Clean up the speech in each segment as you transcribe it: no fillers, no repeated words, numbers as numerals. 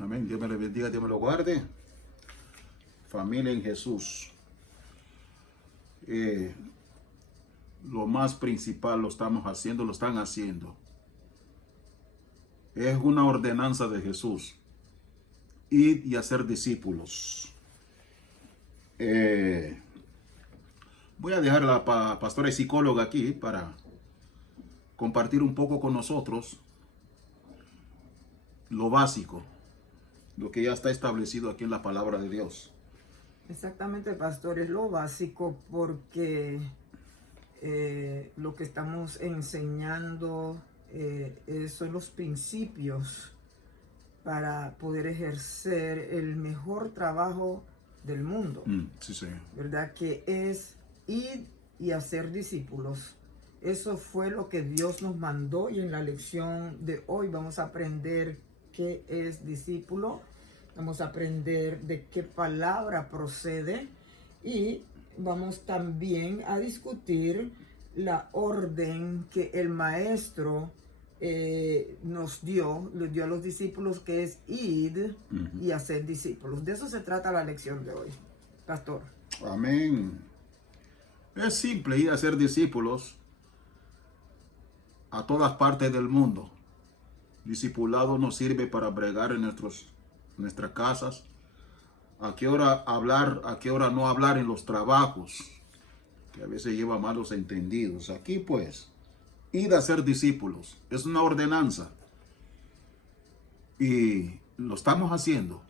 Amén. Dios me lo bendiga, Dios me lo guarde. Familia en Jesús. Lo más principal lo estamos haciendo, lo están haciendo. Es una ordenanza de Jesús. Ir y hacer discípulos. Voy a dejar a la pastora y psicóloga aquí para compartir un poco con nosotros lo básico, lo que ya está establecido aquí en la palabra de Dios. Exactamente, pastor, es lo básico porque lo que estamos enseñando son los principios para poder ejercer el mejor trabajo del mundo. Sí, sí. ¿Verdad? Que es ir y hacer discípulos. Eso fue lo que Dios nos mandó, y en la lección de hoy vamos a aprender qué es discípulo. Vamos a aprender de qué palabra procede y vamos también a discutir la orden que el maestro nos dio, le dio a los discípulos, que es ir y hacer discípulos. De eso se trata la lección de hoy, pastor. Amén. Es simple ir a ser discípulos a todas partes del mundo. Discipulado nos sirve para bregar en nuestras casas. A qué hora hablar, a qué hora no hablar en los trabajos, que a veces lleva malos entendidos. Aquí pues, ir a ser discípulos es una ordenanza y lo estamos haciendo.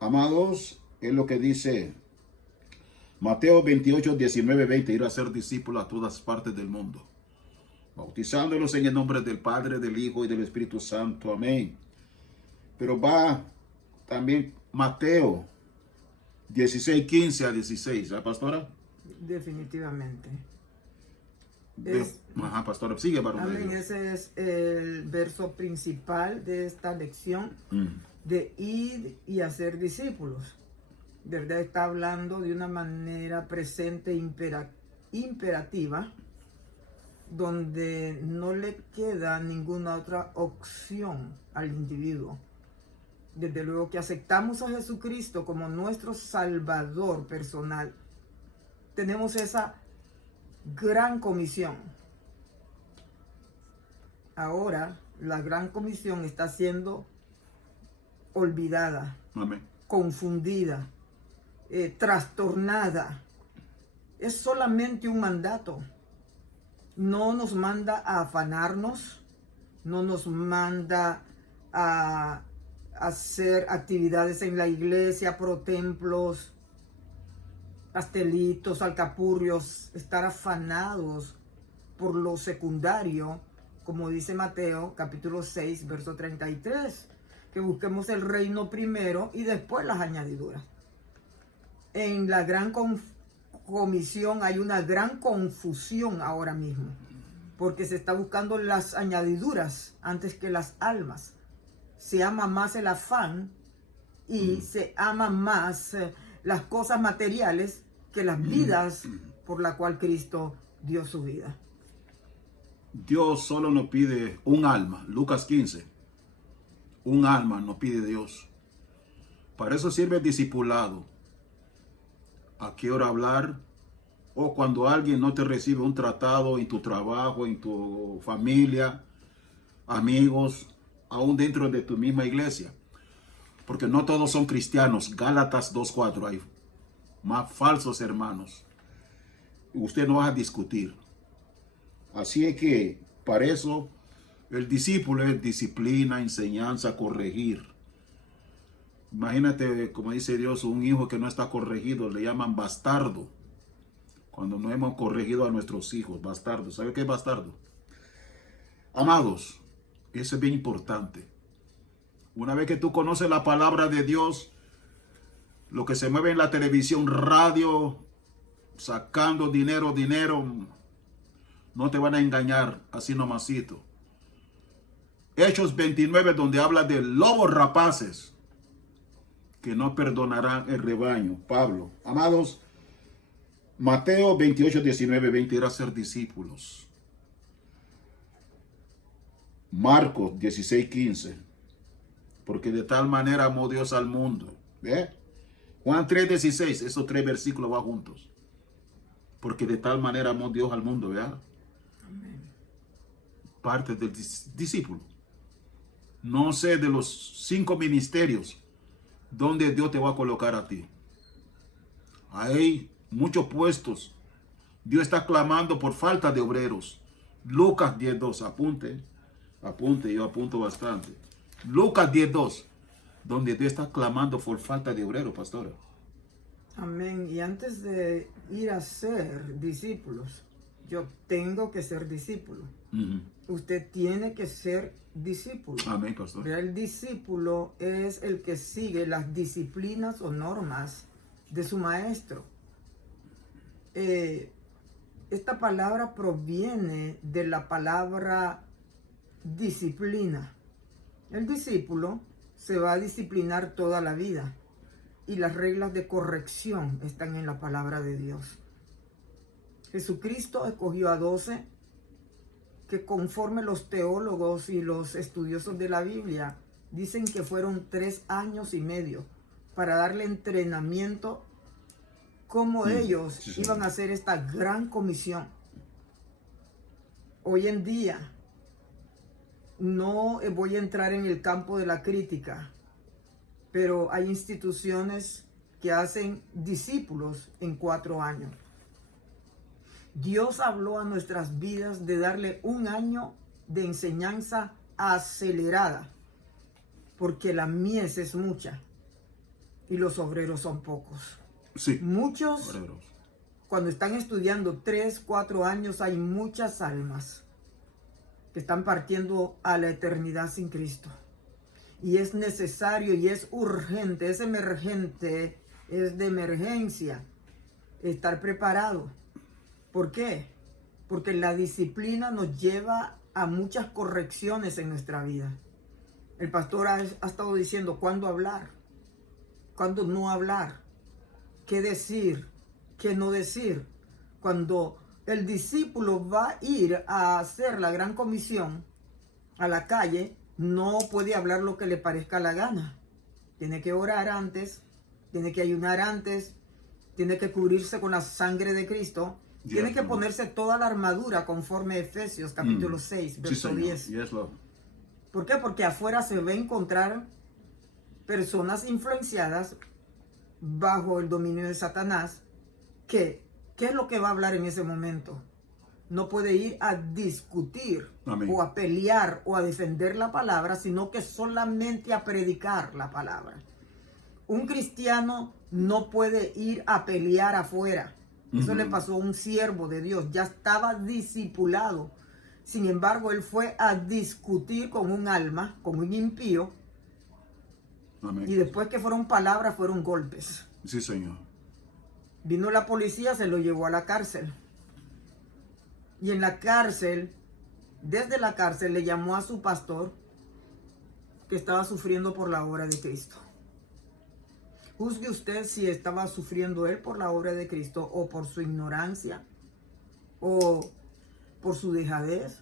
Amados, es lo que dice Mateo 28, 19, 20, ir a ser discípulos a todas partes del mundo, bautizándolos en el nombre del Padre, del Hijo y del Espíritu Santo. Amén. Pero va también Mateo 16, 15 a 16. ¿Ah, pastora? Definitivamente. Ajá, pastora. Sigue, varón. Amén. Ese es el verso principal de esta lección, de ir y hacer discípulos. ¿Verdad? Está hablando de una manera presente imperativa, donde no le queda ninguna otra opción al individuo. Desde luego que aceptamos a Jesucristo como nuestro Salvador personal, tenemos esa gran comisión. Ahora la gran comisión está siendo olvidada, Amén, confundida, trastornada. Es solamente un mandato. No nos manda a afanarnos, no nos manda a hacer actividades en la iglesia, pro templos, pastelitos, alcapurrios, estar afanados por lo secundario, como dice Mateo capítulo 6, verso 33, que busquemos el reino primero y después las añadiduras. En la gran comisión hay una gran confusión ahora mismo, porque se está buscando las añadiduras antes que las almas. Se ama más el afán y se ama más las cosas materiales que las vidas por la cual Cristo dio su vida. Dios solo nos pide un alma. Lucas 15. Un alma nos pide Dios. Para eso sirve el discipulado. A qué hora hablar, o cuando alguien no te recibe un tratado en tu trabajo, en tu familia, amigos, aún dentro de tu misma iglesia. Porque no todos son cristianos. Gálatas 2:4. Hay más falsos hermanos. Usted no va a discutir. Así es que para eso el discípulo es disciplina, enseñanza, corregir. Imagínate, como dice Dios, un hijo que no está corregido le llaman bastardo. Cuando no hemos corregido a nuestros hijos, bastardo. ¿Sabe qué es bastardo? Amados, eso es bien importante. Una vez que tú conoces la palabra de Dios, lo que se mueve en la televisión, radio, sacando dinero, no te van a engañar así nomasito. Hechos 29, donde habla de lobos rapaces que no perdonarán el rebaño. Pablo, amados, Mateo 28, 19, 20, ir a ser discípulos. Marcos 16, 15. Porque de tal manera amó Dios al mundo. ¿Ve? Juan 3:16, esos 3 versículos van juntos. Porque de tal manera amó Dios al mundo, ¿verdad? Parte del discípulo. No sé de los 5 ministerios donde Dios te va a colocar a ti. Hay muchos puestos. Dios está clamando por falta de obreros. Lucas 10:2, apunte, yo apunto bastante. Lucas 10:2, donde Dios está clamando por falta de obreros, pastora. Amén. Y antes de ir a ser discípulos, yo tengo que ser discípulo. Usted tiene que ser discípulo. Amén, pastor. El discípulo es el que sigue las disciplinas o normas de su maestro. Esta palabra proviene de la palabra disciplina. El discípulo se va a disciplinar toda la vida y las reglas de corrección están en la palabra de Dios. Jesucristo escogió a 12 que, conforme los teólogos y los estudiosos de la Biblia, dicen que fueron 3 años y medio para darle entrenamiento cómo ellos iban a hacer esta gran comisión. Hoy en día no voy a entrar en el campo de la crítica, pero hay instituciones que hacen discípulos en 4 años. Dios habló a nuestras vidas de darle 1 año de enseñanza acelerada, porque la mies es mucha y los obreros son pocos. Sí. Muchos, Obreros. cuando están estudiando 3, 4 años, hay muchas almas que están partiendo a la eternidad sin Cristo. Y es necesario y es urgente, es emergente, es de emergencia estar preparado. ¿Por qué? Porque la disciplina nos lleva a muchas correcciones en nuestra vida. El pastor ha estado diciendo cuándo hablar, cuándo no hablar, qué decir, qué no decir. Cuando el discípulo va a ir a hacer la gran comisión a la calle, no puede hablar lo que le parezca la gana. Tiene que orar antes, tiene que ayunar antes, tiene que cubrirse con la sangre de Cristo. Tiene que ponerse toda la armadura conforme a Efesios capítulo 6, verso 10. ¿Por qué? Porque afuera se va a encontrar personas influenciadas bajo el dominio de Satanás. ¿Qué es lo que va a hablar en ese momento? No puede ir a discutir o a pelear o a defender la palabra, sino que solamente a predicar la palabra. Un cristiano no puede ir a pelear afuera. Eso le pasó a un siervo de Dios, ya estaba discipulado. Sin embargo, él fue a discutir con un alma, con un impío. Amén. Y después que fueron palabras, fueron golpes. Sí, Señor. Vino la policía, se lo llevó a la cárcel. Y en la cárcel, desde la cárcel, le llamó a su pastor que estaba sufriendo por la obra de Cristo. Juzgue usted si estaba sufriendo él por la obra de Cristo o por su ignorancia o por su dejadez.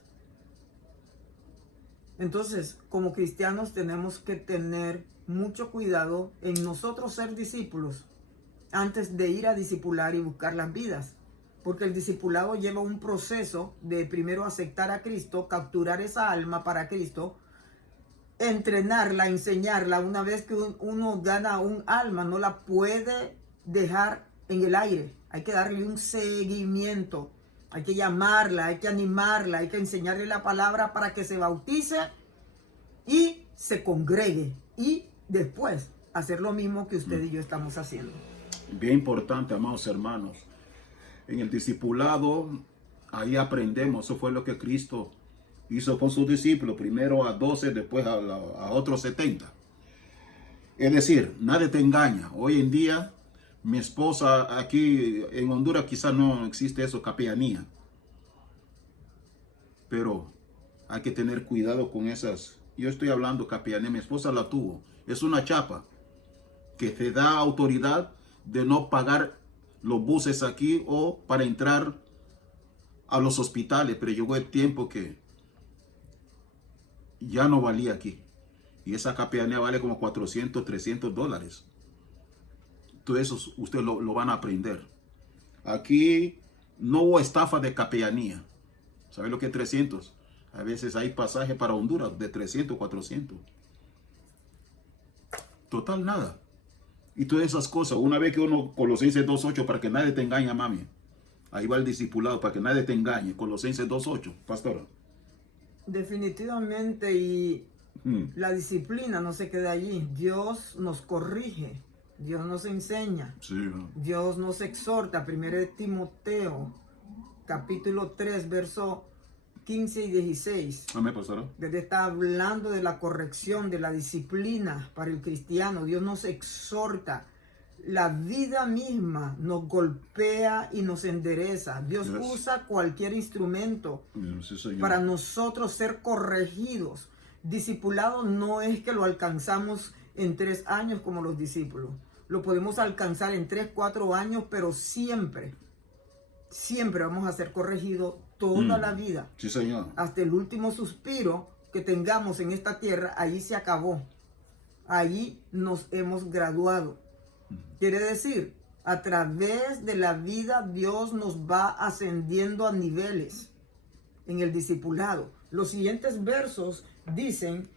Entonces, como cristianos tenemos que tener mucho cuidado en nosotros ser discípulos antes de ir a discipular y buscar las vidas. Porque el discipulado lleva un proceso de primero aceptar a Cristo, capturar esa alma para Cristo, entrenarla, enseñarla. Una vez que uno gana un alma, no la puede dejar en el aire. Hay que darle un seguimiento. Hay que llamarla, hay que animarla, hay que enseñarle la palabra para que se bautice y se congregue. Y después hacer lo mismo que usted y yo estamos haciendo. Bien importante, amados hermanos. En el discipulado, ahí aprendemos. Eso fue lo que Cristo hizo con sus discípulos, primero a 12, después a otros 70. Es decir, nadie te engaña. Hoy en día, mi esposa aquí en Honduras quizás no existe eso, capellanía. Pero hay que tener cuidado con esas. Yo estoy hablando capellanía, mi esposa la tuvo. Es una chapa que te da autoridad de no pagar los buses aquí o para entrar a los hospitales. Pero llegó el tiempo que ya no valía aquí. Y esa capellanía vale como 400, 300 dólares. Todo eso ustedes lo van a aprender. Aquí no hubo estafa de capellanía. ¿Sabe lo que es 300? A veces hay pasajes para Honduras de 300, 400. Total nada. Y todas esas cosas. Una vez que uno, Colosenses 2.8, para que nadie te engañe, mami. Ahí va el discipulado, para que nadie te engañe. Colosenses 2.8, pastora. Definitivamente, y la disciplina no se queda allí. Dios nos corrige, Dios nos enseña, Sí, ¿no? Dios nos exhorta. 1 Timoteo, capítulo 3, verso 15 y 16. Amén, pastora. Desde está hablando de la corrección, de la disciplina para el cristiano. Dios nos exhorta. La vida misma nos golpea y nos endereza. Dios Yes. usa cualquier instrumento Sí, señor. para nosotros ser corregidos. Discipulado no es que lo alcanzamos en 3 años como los discípulos. Lo podemos alcanzar en 3, 4 años, pero siempre vamos a ser corregidos toda la vida. Sí, señor. Hasta el último suspiro que tengamos en esta tierra, allí se acabó. Allí nos hemos graduado. Quiere decir, a través de la vida Dios nos va ascendiendo a niveles en el discipulado. Los siguientes versos dicen,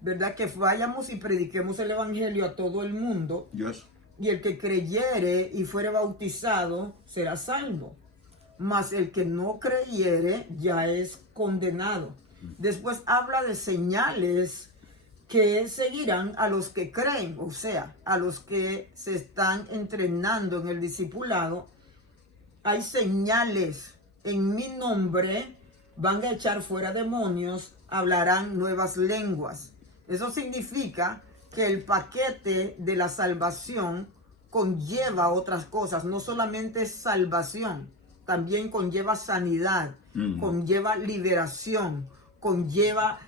¿verdad? Que vayamos y prediquemos el evangelio a todo el mundo. Yes. Y el que creyere y fuere bautizado será salvo. Mas el que no creyere ya es condenado. Después habla de señales que seguirán a los que creen, o sea, a los que se están entrenando en el discipulado. Hay señales en mi nombre, van a echar fuera demonios, hablarán nuevas lenguas. Eso significa que el paquete de la salvación conlleva otras cosas, no solamente es salvación, también conlleva sanidad, conlleva liberación, conlleva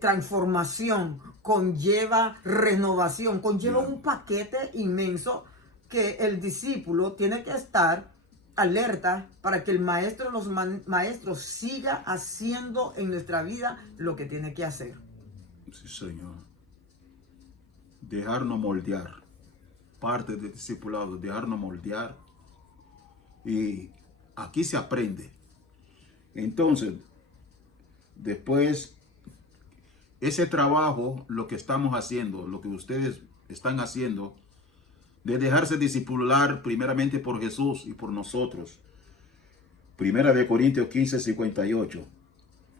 transformación, conlleva renovación, conlleva un paquete inmenso que el discípulo tiene que estar alerta para que el maestro, los maestros siga haciendo en nuestra vida lo que tiene que hacer. Sí, señor. Dejarnos moldear. Parte del discipulado, dejarnos moldear. Y aquí se aprende. Entonces, después, ese trabajo, lo que estamos haciendo, lo que ustedes están haciendo, de dejarse discipular primeramente por Jesús y por nosotros. Primera de Corintios 15, 58.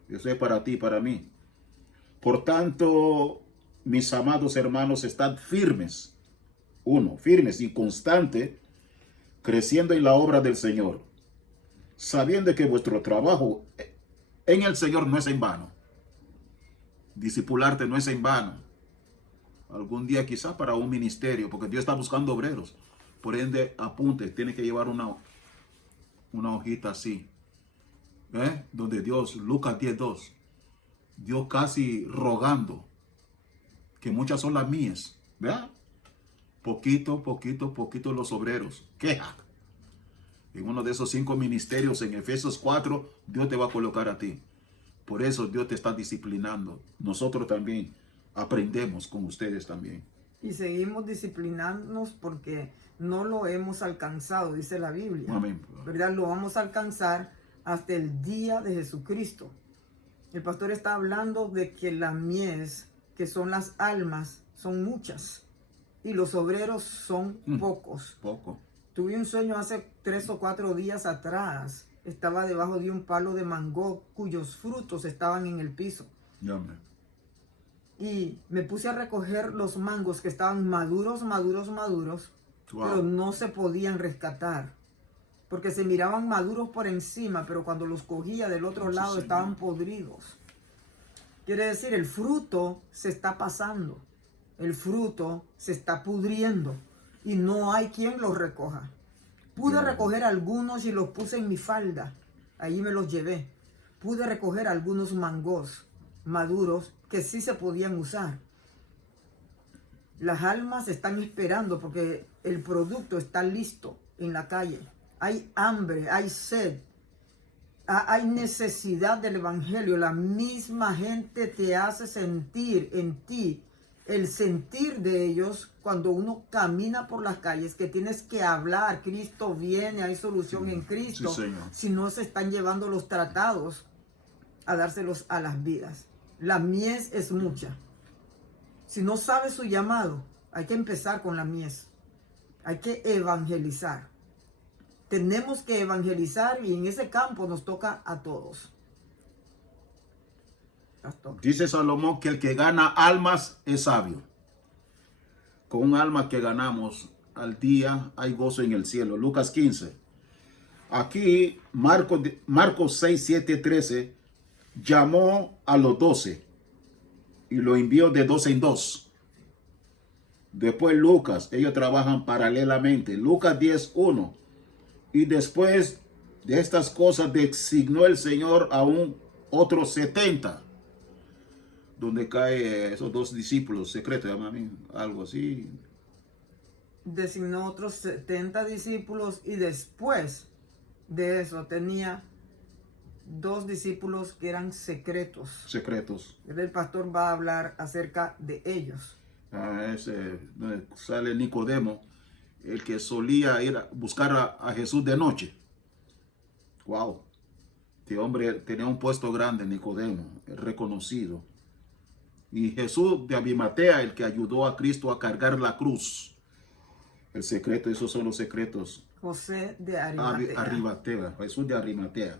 Eso es para ti, para mí. Por tanto, mis amados hermanos, estad firmes. Firmes y constantes, creciendo en la obra del Señor, sabiendo que vuestro trabajo en el Señor no es en vano. Discipularte no es en vano. Algún día quizás para un ministerio, porque Dios está buscando obreros. Por ende, apunte, tiene que llevar una hojita así. Donde Dios, Lucas 10:2, Dios casi rogando, que muchas son las mías. ¿Verdad? Poquito los obreros. Queja. En uno de esos 5 ministerios, en Efesios 4, Dios te va a colocar a ti. Por eso Dios te está disciplinando. Nosotros también aprendemos con ustedes también. Y seguimos disciplinándonos porque no lo hemos alcanzado, dice la Biblia. Amén. ¿Verdad? Lo vamos a alcanzar hasta el día de Jesucristo. El pastor está hablando de que la mies, que son las almas, son muchas. Y los obreros son pocos. Poco. Tuve un sueño hace 3 o 4 días atrás. Estaba debajo de un palo de mango cuyos frutos estaban en el piso. Amén. Y me puse a recoger los mangos que estaban maduros, pero no se podían rescatar. Porque se miraban maduros por encima, pero cuando los cogía del otro lado estaban podridos. Quiere decir, el fruto se está pasando. El fruto se está pudriendo y no hay quien los recoja. Pude recoger algunos y los puse en mi falda. Ahí me los llevé. Pude recoger algunos mangos maduros que sí se podían usar. Las almas están esperando porque el producto está listo en la calle. Hay hambre, hay sed, hay necesidad del evangelio. La misma gente te hace sentir en ti el sentir de ellos cuando uno camina por las calles, que tienes que hablar. Cristo viene, hay solución en Cristo. Sí, Señor. Si no se están llevando los tratados a dárselos a las vidas. La mies es mucha. Si no sabe su llamado, hay que empezar con la mies. Hay que evangelizar. Tenemos que evangelizar y en ese campo nos toca a todos. Pastor. Dice Salomón que el que gana almas es sabio. Con un alma que ganamos al día hay gozo en el cielo. Lucas 15. Aquí Marcos 6, 7, 13 llamó a los 12 y lo envió de 2 en 2. Después Lucas, ellos trabajan paralelamente. Lucas 10, 1. Y después de estas cosas designó el Señor a otros 70. Donde cae esos 2 discípulos secretos, algo así. Designó otros 70 discípulos y después de eso tenía 2 discípulos que eran secretos. Secretos. El pastor va a hablar acerca de ellos. Sale Nicodemo, el que solía ir a buscar a Jesús de noche. Wow. Este hombre tenía un puesto grande, Nicodemo, reconocido. Y Jesús de Arimatea, el que ayudó a Cristo a cargar la cruz. El secreto, esos son los secretos. José de Arimatea. Arimatea, Jesús de Arimatea.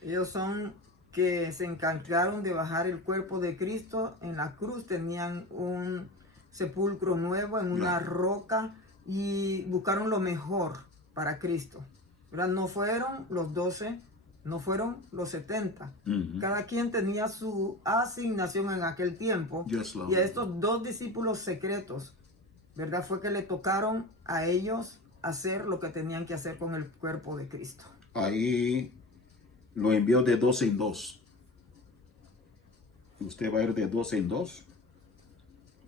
Ellos son que se encargaron de bajar el cuerpo de Cristo en la cruz. Tenían un sepulcro nuevo en una roca y buscaron lo mejor para Cristo. ¿Verdad? No fueron los 12, no fueron los 70. Cada quien tenía su asignación en aquel tiempo. Yes, y a estos 2 discípulos secretos, ¿verdad? Fue que le tocaron a ellos hacer lo que tenían que hacer con el cuerpo de Cristo. Ahí lo envió de 2 en 2. Usted va a ir de 2 en 2.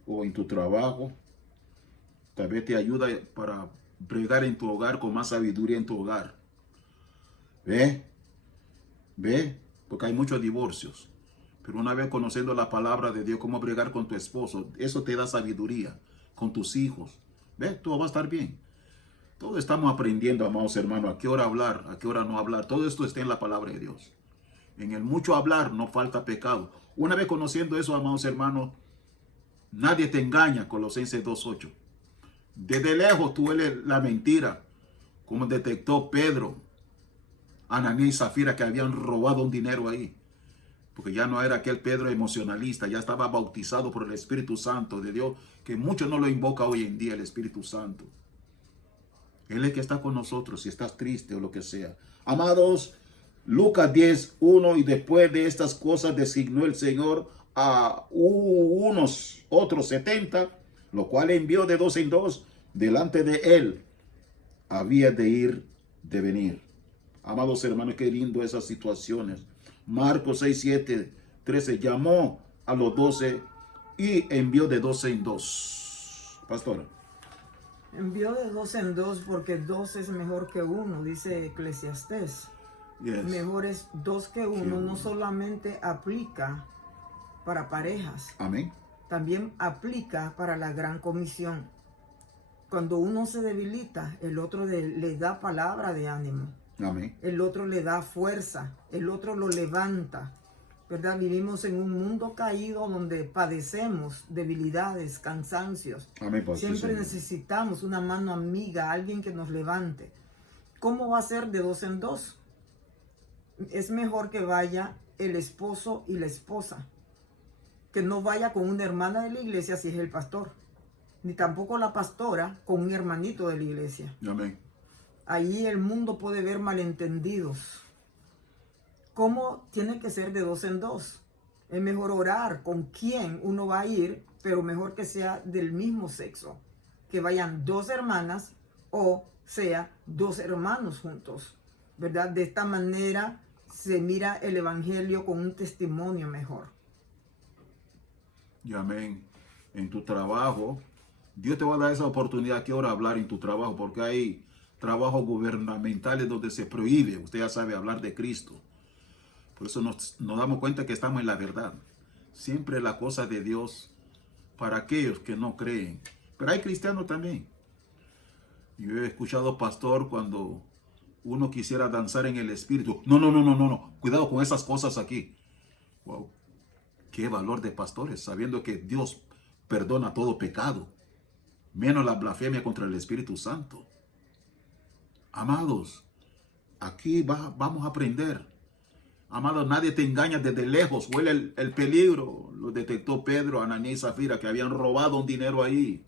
O en tu trabajo. Tal vez te ayuda para bregar en tu hogar con más sabiduría en tu hogar. ¿Ve? Porque hay muchos divorcios. Pero una vez conociendo la palabra de Dios, cómo bregar con tu esposo, eso te da sabiduría. Con tus hijos. ¿Ve? Todo va a estar bien. Todos estamos aprendiendo, amados hermanos, a qué hora hablar, a qué hora no hablar. Todo esto está en la palabra de Dios. En el mucho hablar no falta pecado. Una vez conociendo eso, amados hermanos, nadie te engaña. Colosenses 2:8. Desde lejos tú eres la mentira, como detectó Pedro, Ananías y Zafira, que habían robado un dinero ahí. Porque ya no era aquel Pedro emocionalista, ya estaba bautizado por el Espíritu Santo de Dios, que muchos no lo invoca hoy en día el Espíritu Santo. Él es el que está con nosotros, si estás triste o lo que sea. Amados, Lucas 10, 1, y después de estas cosas designó el Señor a unos otros 70, lo cual envió de 2 en 2 delante de él. Había de ir, de venir. Amados hermanos, qué lindo esas situaciones. Marcos 6, 7, 13, llamó a los 12 y envió de 2 en 2. Pastora. Envió de 2 en 2 porque 2 es mejor que 1, dice Eclesiastés. Yes. Mejor es 2 que 1, no solamente aplica para parejas. Amén. También aplica para la gran comisión. Cuando uno se debilita, el otro le da palabra de ánimo. Amén. El otro le da fuerza, el otro lo levanta, ¿verdad? Vivimos en un mundo caído donde padecemos debilidades, cansancios. Amén, Siempre necesitamos una mano amiga, alguien que nos levante. ¿Cómo va a ser de 2 en 2? Es mejor que vaya el esposo y la esposa, que no vaya con una hermana de la iglesia si es el pastor, ni tampoco la pastora con un hermanito de la iglesia. Amén. Ahí el mundo puede ver malentendidos. ¿Cómo tiene que ser de 2 en 2? Es mejor orar con quién uno va a ir, pero mejor que sea del mismo sexo. Que vayan 2 hermanas o sea 2 hermanos juntos, ¿verdad? De esta manera se mira el evangelio con un testimonio mejor. Y amén. En tu trabajo, Dios te va a dar esa oportunidad que ahora hablar en tu trabajo, porque hay trabajos gubernamentales donde se prohíbe, usted ya sabe, hablar de Cristo. Por eso nos damos cuenta que estamos en la verdad. Siempre la cosa de Dios para aquellos que no creen. Pero hay cristianos también. Yo he escuchado, pastor, cuando uno quisiera danzar en el espíritu. No. Cuidado con esas cosas aquí. Wow. Qué valor de pastores, sabiendo que Dios perdona todo pecado, menos la blasfemia contra el Espíritu Santo. Amados, aquí vamos a aprender. Amados, nadie te engaña desde lejos. Huele el peligro. Lo detectó Pedro, Ananías y Zafira, que habían robado un dinero ahí.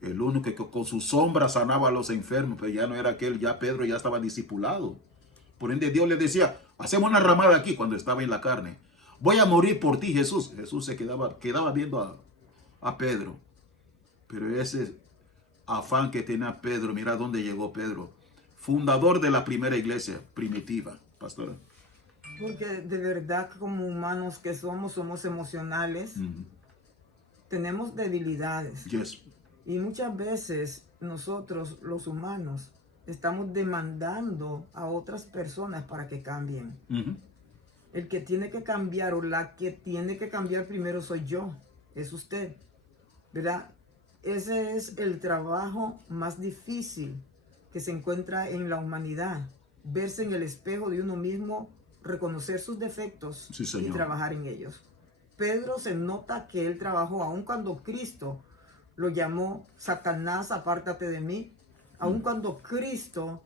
El único que con su sombra sanaba a los enfermos, pero ya no era aquel, ya Pedro ya estaba discipulado. Por ende Dios le decía, hacemos una ramada aquí cuando estaba en la carne. Voy a morir por ti, Jesús. Jesús se quedaba viendo a Pedro. Pero ese afán que tenía Pedro, mira dónde llegó Pedro. Fundador de la primera iglesia primitiva, pastor. Porque de verdad como humanos que somos emocionales, tenemos debilidades. Yes. Y muchas veces nosotros, los humanos, estamos demandando a otras personas para que cambien. El que tiene que cambiar o la que tiene que cambiar primero soy yo, es usted, ¿verdad? Ese es el trabajo más difícil que se encuentra en la humanidad. Verse en el espejo de uno mismo, reconocer sus defectos y trabajar en ellos. Pedro se nota que él trabajó, aun cuando Cristo lo llamó Satanás, apártate de mí. Aun cuando Cristo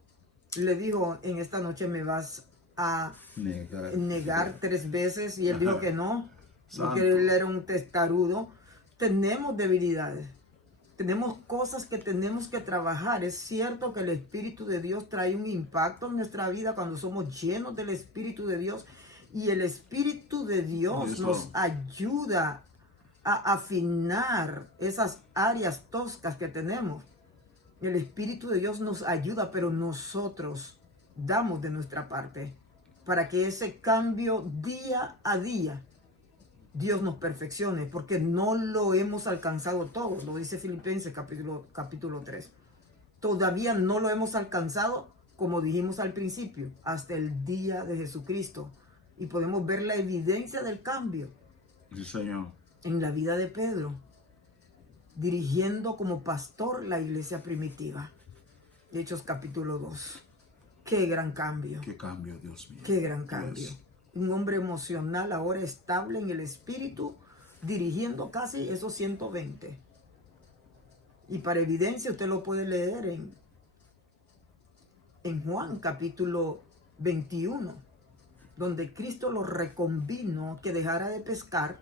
le dijo, en esta noche me vas a negar 3 veces, y él dijo que no, porque él era un testarudo. Tenemos debilidades, tenemos cosas que tenemos que trabajar. Es cierto que el Espíritu de Dios trae un impacto en nuestra vida cuando somos llenos del Espíritu de Dios, y el Espíritu de Dios nos ayuda a afinar esas áreas toscas que tenemos. El Espíritu de Dios nos ayuda, pero nosotros damos de nuestra parte para que ese cambio día a día Dios nos perfeccione, porque no lo hemos alcanzado todos. Lo dice Filipenses capítulo 3. Todavía no lo hemos alcanzado, como dijimos al principio, hasta el día de Jesucristo. Y podemos ver la evidencia del cambio. Sí, Señor. En la vida de Pedro, dirigiendo como pastor la iglesia primitiva. Hechos capítulo 2. Qué gran cambio. Qué cambio, Dios mío. Qué gran cambio. Yes. Un hombre emocional ahora estable en el espíritu, dirigiendo casi esos 120. Y para evidencia usted lo puede leer en Juan capítulo 21, donde Cristo lo reconvino que dejara de pescar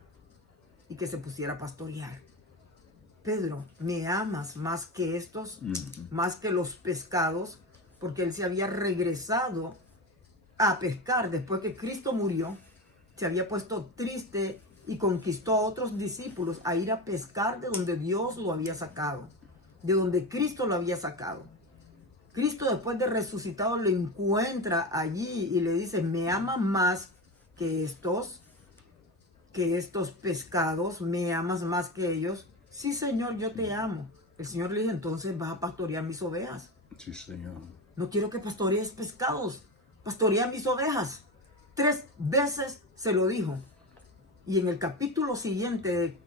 y que se pusiera a pastorear. Pedro, ¿me amas más que estos, más que los pescados? Porque él se había regresado a pescar después que Cristo murió. Se había puesto triste y conquistó a otros discípulos a ir a pescar de donde Dios lo había sacado, de donde Cristo lo había sacado. Cristo, después de resucitado, lo encuentra allí y le dice, ¿me amas más que estos pescados? ¿Me amas más que ellos? Sí, Señor, yo te amo. El Señor le dijo, entonces vas a pastorear mis ovejas. Sí, Señor. No quiero que pastorees pescados, pastorea mis ovejas. 3 veces se lo dijo. Y en el capítulo siguiente de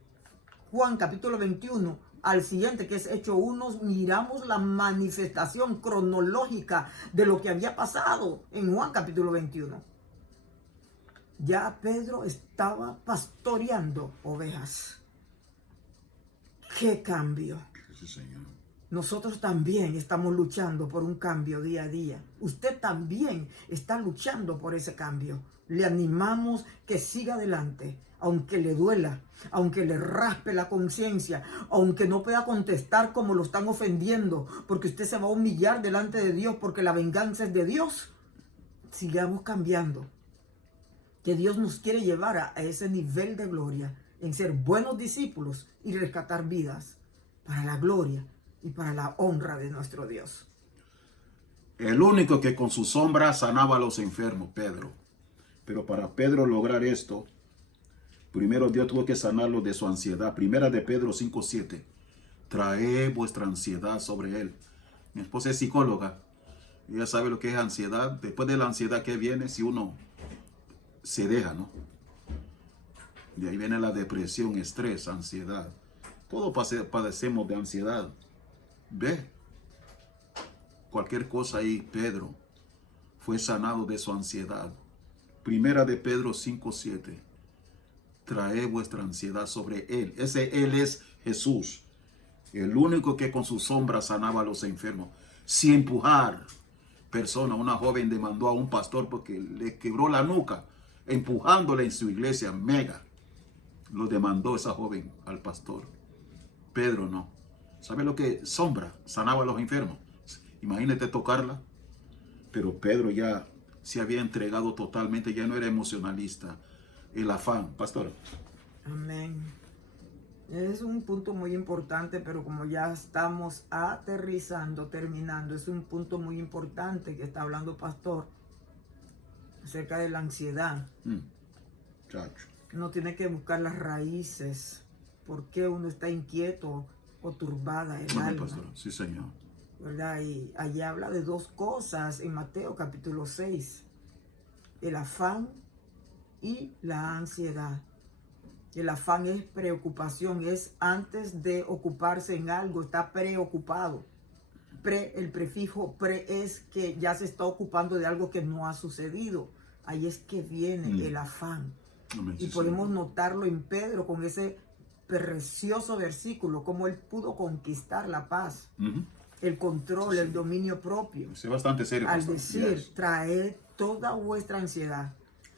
Juan, capítulo 21, al siguiente, que es Hechos 1, miramos la manifestación cronológica de lo que había pasado en Juan, capítulo 21. Ya Pedro estaba pastoreando ovejas. ¡Qué cambio! Sí, Señor. Nosotros también estamos luchando por un cambio día a día. Usted también está luchando por ese cambio. Le animamos que siga adelante, aunque le duela, aunque le raspe la conciencia, aunque no pueda contestar como lo están ofendiendo, porque usted se va a humillar delante de Dios, porque la venganza es de Dios. Sigamos cambiando. Que Dios nos quiere llevar a ese nivel de gloria, en ser buenos discípulos y rescatar vidas para la gloria y para la honra de nuestro Dios. El único que con su sombra sanaba a los enfermos, Pedro. Pero para Pedro lograr esto, primero Dios tuvo que sanarlo de su ansiedad. Primera de Pedro 5:7. Trae vuestra ansiedad sobre él. Mi esposa es psicóloga. Ella sabe lo que es ansiedad. Después de la ansiedad que viene, si uno se deja, ¿no? De ahí viene la depresión, estrés, ansiedad. Todos padecemos de ansiedad. Ve, cualquier cosa ahí, Pedro fue sanado de su ansiedad. Primera de Pedro 5:7. Trae vuestra ansiedad sobre él. Ese él es Jesús, el único que con su sombra sanaba a los enfermos. Sin empujar persona. Una joven demandó a un pastor porque le quebró la nuca, empujándole en su iglesia, mega. Lo demandó esa joven al pastor. Pedro no. ¿Sabe lo que sombra sanaba a los enfermos? Imagínate tocarla. Pero Pedro ya se había entregado totalmente, ya no era emocionalista. El afán, pastor. Amén. Es un punto muy importante, pero como ya estamos aterrizando, terminando, es un punto muy importante que está hablando pastor acerca de la ansiedad. Chacho. Uno tiene que buscar las raíces. ¿Por qué uno está inquieto o turbada el alma? Pastor. Sí, Señor. ¿Verdad? Y allí habla de dos cosas en Mateo capítulo 6. El afán y la ansiedad. El afán es preocupación, es antes de ocuparse en algo, está preocupado. El prefijo pre es que ya se está ocupando de algo que no ha sucedido. Ahí es que viene el afán. Amén, y sí, podemos Señor. notarlo en Pedro con ese precioso versículo, cómo él pudo conquistar la paz, el control, Sí, el dominio propio. Es bastante serio, Al pastor. decir, Yes. traed toda vuestra ansiedad.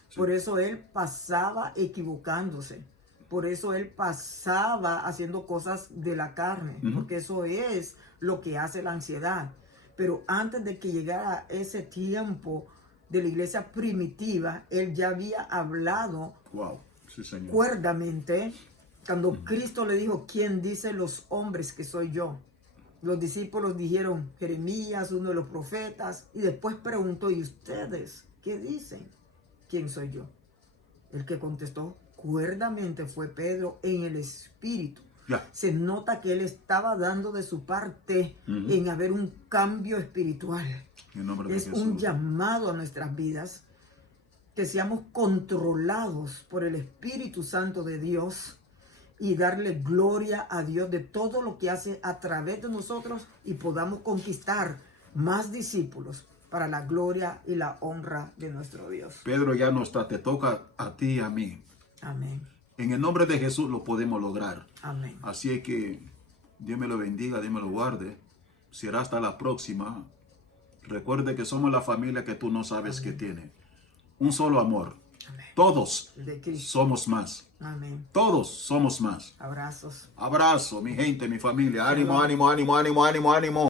Sí. Por eso él pasaba equivocándose. Por eso él pasaba haciendo cosas de la carne. Porque eso es lo que hace la ansiedad. Pero antes de que llegara ese tiempo de la iglesia primitiva, él ya había hablado Wow. Sí, Señor. cuerdamente cuando Cristo le dijo, ¿quién dice los hombres que soy yo? Los discípulos dijeron, Jeremías, uno de los profetas, y después preguntó, ¿y ustedes qué dicen? ¿Quién soy yo? El que contestó cuerdamente fue Pedro en el espíritu. Ya. Se nota que él estaba dando de su parte en haber un cambio espiritual. En nombre de Es Jesús. un llamado a nuestras vidas, que seamos controlados por el Espíritu Santo de Dios y darle gloria a Dios de todo lo que hace a través de nosotros y podamos conquistar más discípulos para la gloria y la honra de nuestro Dios. Pedro ya no está, te toca a ti y a mí. Amén. En el nombre de Jesús lo podemos lograr. Amén. Así es que Dios me lo bendiga, Dios me lo guarde. Será hasta la próxima. Recuerde que somos la familia que tú no sabes que tiene. Un solo amor. Amén. Todos De Cristo. somos más. Amén. Todos somos más. Abrazos. Abrazo, mi gente, mi familia. Ánimo, ánimo, ánimo, ánimo, ánimo, ánimo.